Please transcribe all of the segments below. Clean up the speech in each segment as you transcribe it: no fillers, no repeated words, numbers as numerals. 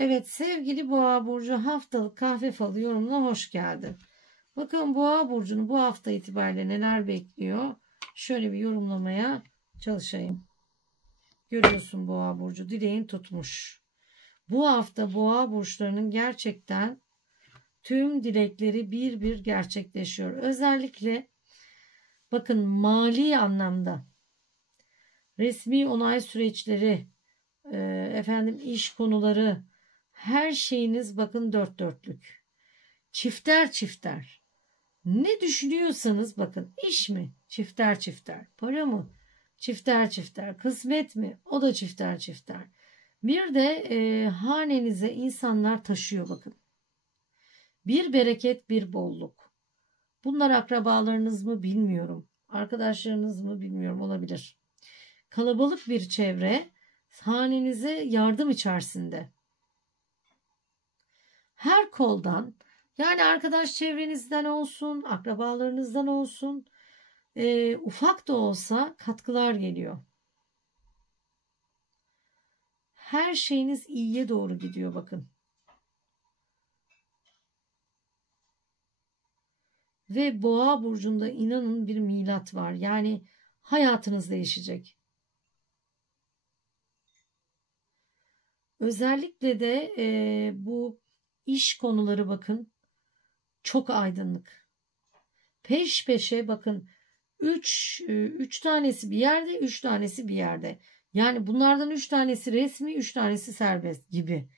Evet sevgili Boğa burcu, haftalık kahve falı yorumuna hoş geldin. Bakın Boğa burcunu bu hafta itibariyle neler bekliyor? Şöyle bir yorumlamaya çalışayım. Görüyorsun Boğa burcu, dileğin tutmuş. Bu hafta Boğa burçlarının gerçekten tüm dilekleri bir bir gerçekleşiyor. Özellikle bakın mali anlamda resmi onay süreçleri, iş konuları, her şeyiniz bakın dört dörtlük. Çifter çifter. Ne düşünüyorsanız bakın, iş mi? Çifter çifter. Para mı? Çifter çifter. Kısmet mi? O da çifter çifter. Bir de hanenize insanlar taşıyor bakın. Bir bereket, bir bolluk. Bunlar akrabalarınız mı bilmiyorum. Arkadaşlarınız mı bilmiyorum, olabilir. Kalabalık bir çevre hanenize yardım içerisinde. Her koldan, yani arkadaş çevrenizden olsun, akrabalarınızdan olsun, ufak da olsa katkılar geliyor. Her şeyiniz iyiye doğru gidiyor bakın. Ve Boğa burcunda inanın bir milat var. Yani hayatınız değişecek. Özellikle de bu iş konuları bakın çok aydınlık. Peş peşe bakın 3 tanesi bir yerde, 3 tanesi bir yerde. Yani bunlardan 3 tanesi resmi, 3 tanesi serbest gibi.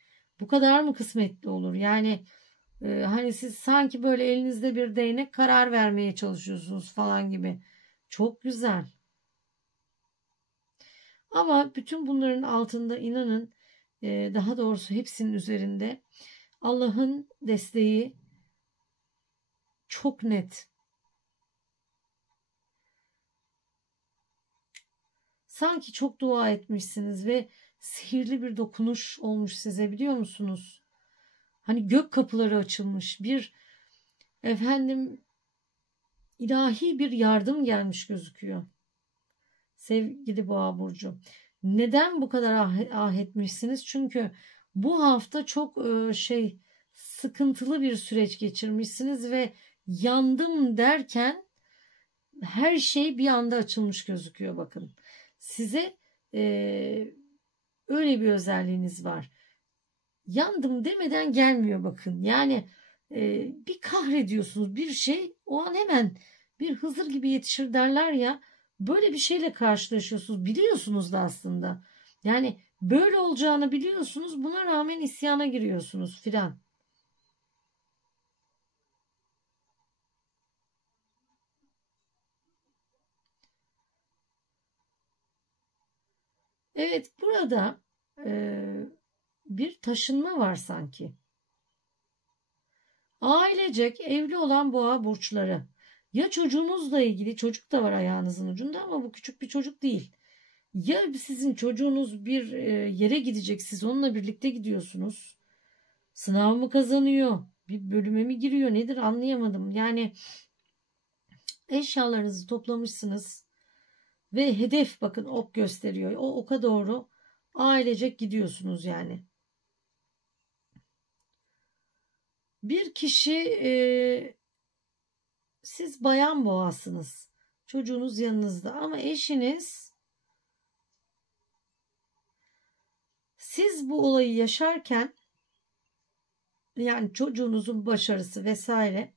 Bu kadar mı kısmetli olur? Yani hani siz sanki böyle elinizde bir değnek karar vermeye çalışıyorsunuz falan gibi. Çok güzel. Ama bütün bunların altında inanın, daha doğrusu hepsinin üzerinde Allah'ın desteği çok net. Sanki çok dua etmişsiniz ve sihirli bir dokunuş olmuş size, biliyor musunuz? Hani gök kapıları açılmış, bir ilahi bir yardım gelmiş gözüküyor. Sevgili Boğa burcu. Neden bu kadar ah etmişsiniz? Çünkü bu hafta çok sıkıntılı bir süreç geçirmişsiniz ve yandım derken her şey bir anda açılmış gözüküyor bakın. Size öyle bir özelliğiniz var. Yandım demeden gelmiyor bakın. Yani bir kahrediyorsunuz bir şey, o an hemen bir Hızır gibi yetişir derler ya. Böyle bir şeyle karşılaşıyorsunuz. Biliyorsunuz da aslında. Yani böyle olacağını biliyorsunuz. Buna rağmen isyana giriyorsunuz filan. Evet, burada bir taşınma var sanki. Ailecek evli olan boğa burçları. Ya çocuğunuzla ilgili, çocuk da var ayağınızın ucunda ama bu küçük bir çocuk değil. Ya sizin çocuğunuz bir yere gidecek, siz onunla birlikte gidiyorsunuz. Sınav mı kazanıyor? Bir bölüme mi giriyor? Nedir anlayamadım. Yani eşyalarınızı toplamışsınız ve hedef bakın ok gösteriyor. O oka doğru ailecek gidiyorsunuz yani. Bir kişi, siz bayan boğasınız. Çocuğunuz yanınızda ama eşiniz, siz bu olayı yaşarken, yani çocuğunuzun başarısı vesaire,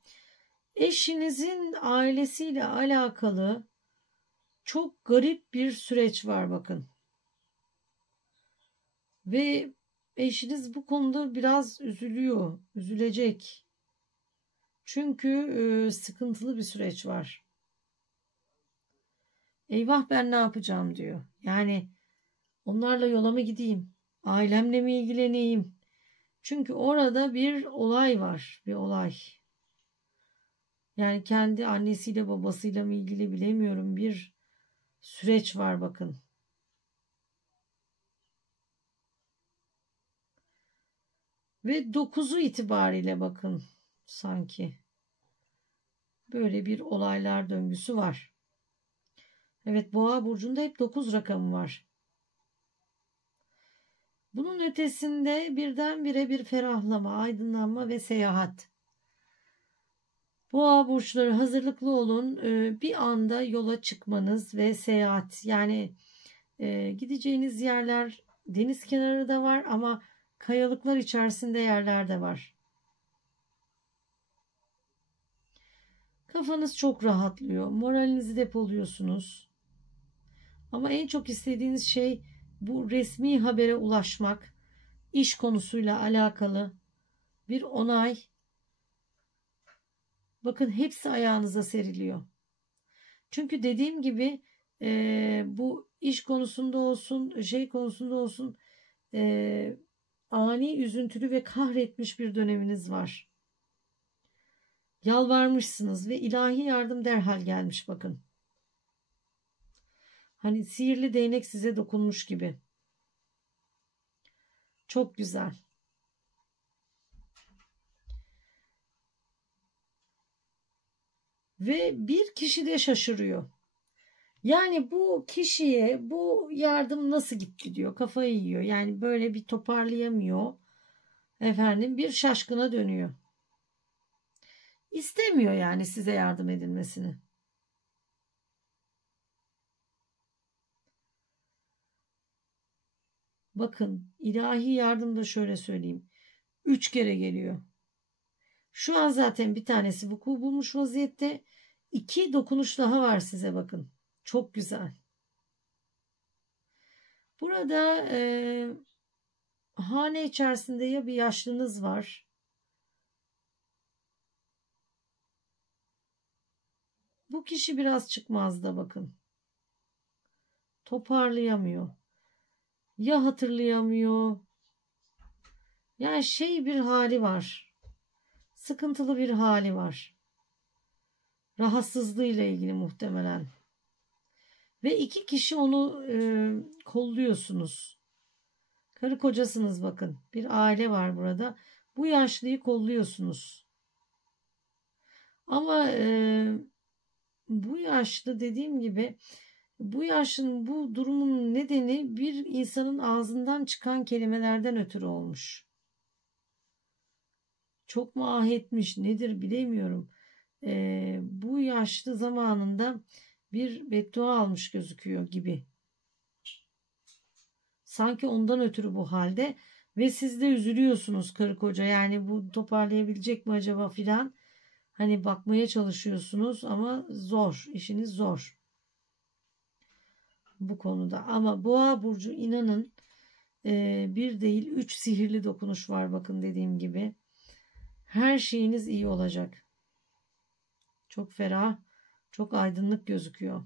eşinizin ailesiyle alakalı çok garip bir süreç var bakın. Ve eşiniz bu konuda biraz üzülüyor, üzülecek. Çünkü sıkıntılı bir süreç var. Eyvah, ben ne yapacağım diyor. Yani onlarla yola mı gideyim? Ailemle mi ilgileneyim? Çünkü orada bir olay var, bir olay. Yani kendi annesiyle babasıyla mı ilgili bilemiyorum, bir süreç var bakın. Ve 9'u itibariyle bakın sanki böyle bir olaylar döngüsü var. Evet, Boğa burcunda hep 9 rakamı var. Bunun ötesinde birdenbire bir ferahlama, aydınlanma ve seyahat. Boğa burçları hazırlıklı olun. Bir anda yola çıkmanız ve seyahat. Yani gideceğiniz yerler deniz kenarı da var ama kayalıklar içerisinde yerler de var. Kafanız çok rahatlıyor. Moralinizi depoluyorsunuz. Ama en çok istediğiniz şey bu resmi habere ulaşmak. İş konusuyla alakalı bir onay. Bakın hepsi ayağınıza seriliyor. Çünkü dediğim gibi bu iş konusunda olsun, şey konusunda olsun ani üzüntülü ve kahretmiş bir döneminiz var. Yalvarmışsınız ve ilahi yardım derhal gelmiş bakın. Hani sihirli değnek size dokunmuş gibi. Çok güzel. Ve bir kişi de şaşırıyor. Yani bu kişiye bu yardım nasıl gitti diyor. Kafayı yiyor. Yani böyle bir toparlayamıyor. Efendim bir şaşkına dönüyor. İstemiyor yani size yardım edilmesini. Bakın ilahi yardım da şöyle söyleyeyim. 3 kere geliyor. Şu an zaten bir tanesi vuku bulmuş vaziyette. 2 dokunuş daha var size bakın. Çok güzel. Burada hane içerisinde ya bir yaşlınız var. Bu kişi biraz çıkmazda bakın. Toparlayamıyor. Ya hatırlayamıyor. Yani bir hali var. Sıkıntılı bir hali var. Rahatsızlığıyla ilgili muhtemelen. Ve 2 kişi onu kolluyorsunuz. Karı kocasınız bakın. Bir aile var burada. Bu yaşlıyı kolluyorsunuz. Ama bu yaşlı dediğim gibi bu yaşlının bu durumun nedeni bir insanın ağzından çıkan kelimelerden ötürü olmuş. Çok mu ah etmiş nedir bilemiyorum. Bu yaşlı zamanında bir beddua almış gözüküyor gibi. Sanki ondan ötürü bu halde ve siz de üzülüyorsunuz karı koca. Yani bu toparlayabilecek mi acaba filan. Hani bakmaya çalışıyorsunuz ama zor. İşiniz zor. Bu konuda. Ama Boğa burcu inanın bir değil 3 sihirli dokunuş var bakın dediğim gibi. Her şeyiniz iyi olacak. Çok ferah, çok aydınlık gözüküyor.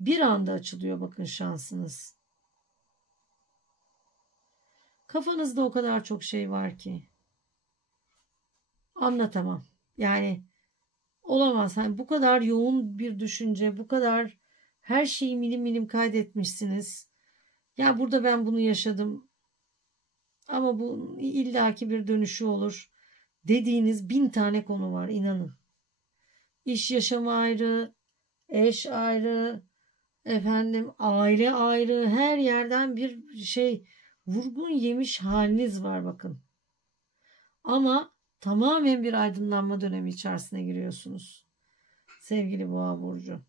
Bir anda açılıyor bakın şansınız. Kafanızda o kadar çok şey var ki. Anlatamam. Yani olamaz. Hani bu kadar yoğun bir düşünce, bu kadar her şeyi milim milim kaydetmişsiniz. Ya burada ben bunu yaşadım. Ama bu illaki bir dönüşü olur. Dediğiniz 1000 tane konu var inanın. İş yaşamı ayrı, eş ayrı, efendim aile ayrı, her yerden bir vurgun yemiş haliniz var bakın. Ama tamamen bir aydınlanma dönemi içerisine giriyorsunuz. Sevgili Boğa burcu.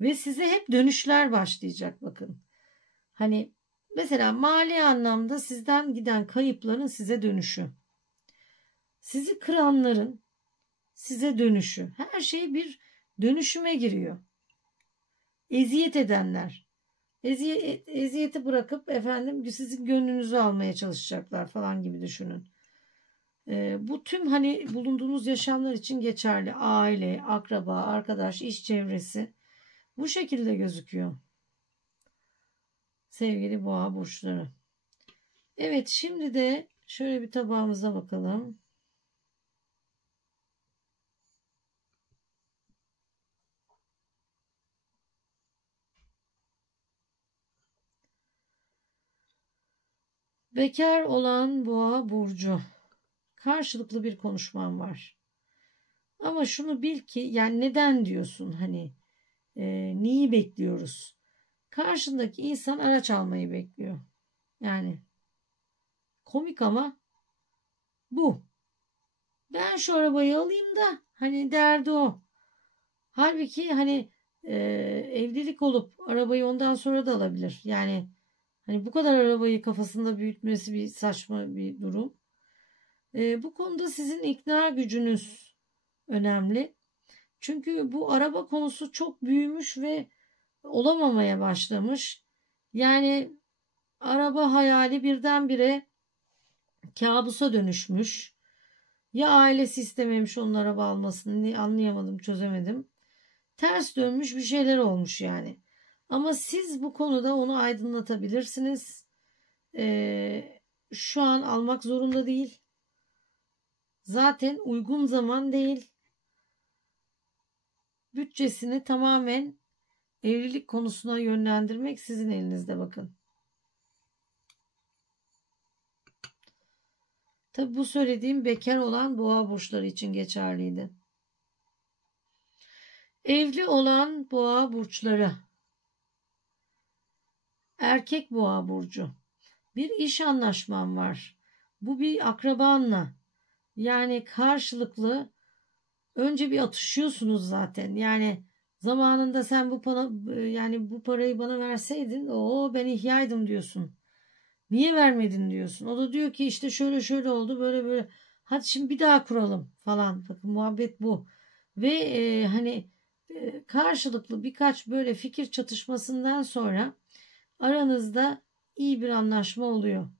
Ve size hep dönüşler başlayacak bakın. Hani mesela mali anlamda sizden giden kayıpların size dönüşü. Sizi kıranların size dönüşü. Her şey bir dönüşüme giriyor. Eziyet edenler. Eziyeti bırakıp efendim sizin gönlünüzü almaya çalışacaklar falan gibi düşünün. Bu tüm hani bulunduğunuz yaşamlar için geçerli. Aile, akraba, arkadaş, iş çevresi bu şekilde gözüküyor. Sevgili Boğa burçları. Evet şimdi de şöyle bir tabağımıza bakalım. Bekar olan Boğa burcu. Karşılıklı bir konuşmam var. Ama şunu bil ki yani neden diyorsun hani neyi bekliyoruz? Karşındaki insan araç almayı bekliyor. Yani komik ama bu. Ben şu arabayı alayım da hani derdi o. Halbuki hani evlilik olup arabayı ondan sonra da alabilir. Yani hani bu kadar arabayı kafasında büyütmesi bir saçma bir durum. Bu konuda sizin ikna gücünüz önemli. Çünkü bu araba konusu çok büyümüş ve olamamaya başlamış. Yani araba hayali birdenbire kabusa dönüşmüş. Ya ailesi istememiş onun araba almasını, anlayamadım, çözemedim. Ters dönmüş bir şeyler olmuş yani. Ama siz bu konuda onu aydınlatabilirsiniz. Şu an almak zorunda değil. Zaten uygun zaman değil. Bütçesini tamamen evlilik konusuna yönlendirmek sizin elinizde, bakın. Tabi bu söylediğim bekar olan boğa burçları için geçerliydi. Evli olan boğa burçları. Erkek boğa burcu. Bir iş anlaşman var. Bu bir akrabanla. Yani karşılıklı önce bir atışıyorsunuz zaten. Yani zamanında sen bu parayı bana verseydin, ben ihyaydım diyorsun. Niye vermedin diyorsun. O da diyor ki işte şöyle şöyle oldu, böyle böyle. Hadi şimdi bir daha kuralım falan. Bakın muhabbet bu. Ve karşılıklı birkaç böyle fikir çatışmasından sonra aranızda iyi bir anlaşma oluyor.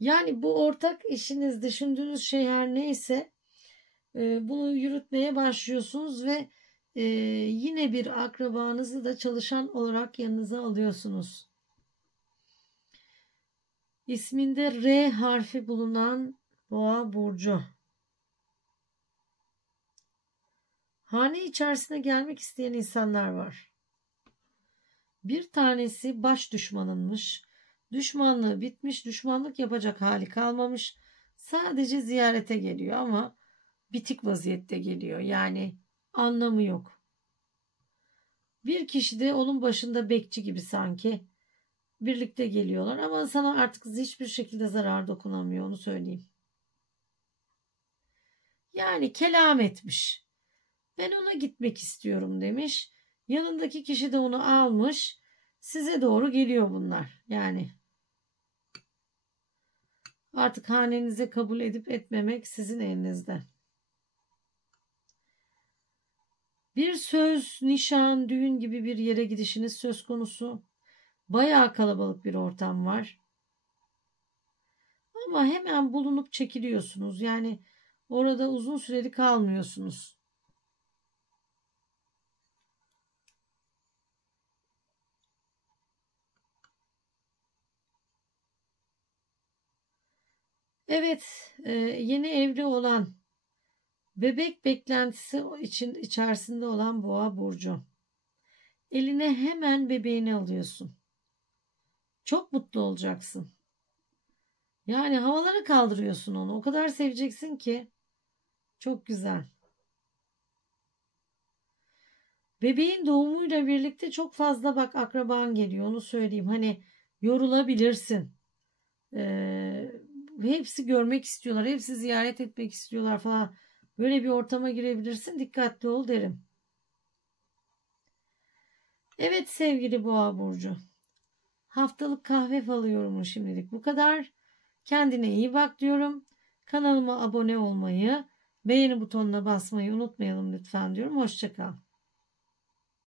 Yani bu ortak işiniz, düşündüğünüz şey her neyse bunu yürütmeye başlıyorsunuz ve yine bir akrabanızı da çalışan olarak yanınıza alıyorsunuz. İsminde R harfi bulunan boğa burcu. Hane içerisine gelmek isteyen insanlar var. Bir tanesi baş düşmanınmış. Düşmanlığı bitmiş, düşmanlık yapacak hali kalmamış. Sadece ziyarete geliyor ama bitik vaziyette geliyor. Yani anlamı yok. Bir kişi de onun başında bekçi gibi sanki. Birlikte geliyorlar ama sana artık hiçbir şekilde zarar dokunamıyor, onu söyleyeyim. Yani kelam etmiş. Ben ona gitmek istiyorum demiş. Yanındaki kişi de onu almış. Size doğru geliyor bunlar. Yani artık hanenize kabul edip etmemek sizin elinizde. Bir söz, nişan, düğün gibi bir yere gidişiniz söz konusu. Bayağı kalabalık bir ortam var. Ama hemen bulunup çekiliyorsunuz. Yani orada uzun süreli kalmıyorsunuz. Evet, yeni evli olan, bebek beklentisi içerisinde olan boğa burcu. Eline hemen bebeğini alıyorsun. Çok mutlu olacaksın. Yani havalara kaldırıyorsun onu. O kadar seveceksin ki. Çok güzel. Bebeğin doğumuyla birlikte çok fazla akraban geliyor. Onu söyleyeyim. Hani yorulabilirsin. Hepsi görmek istiyorlar. Hepsi ziyaret etmek istiyorlar falan. Böyle bir ortama girebilirsin. Dikkatli ol derim. Evet sevgili boğa burcu. Haftalık kahve falı yorumu şimdilik bu kadar. Kendine iyi bak diyorum. Kanalıma abone olmayı, beğeni butonuna basmayı unutmayalım lütfen diyorum. Hoşça kal.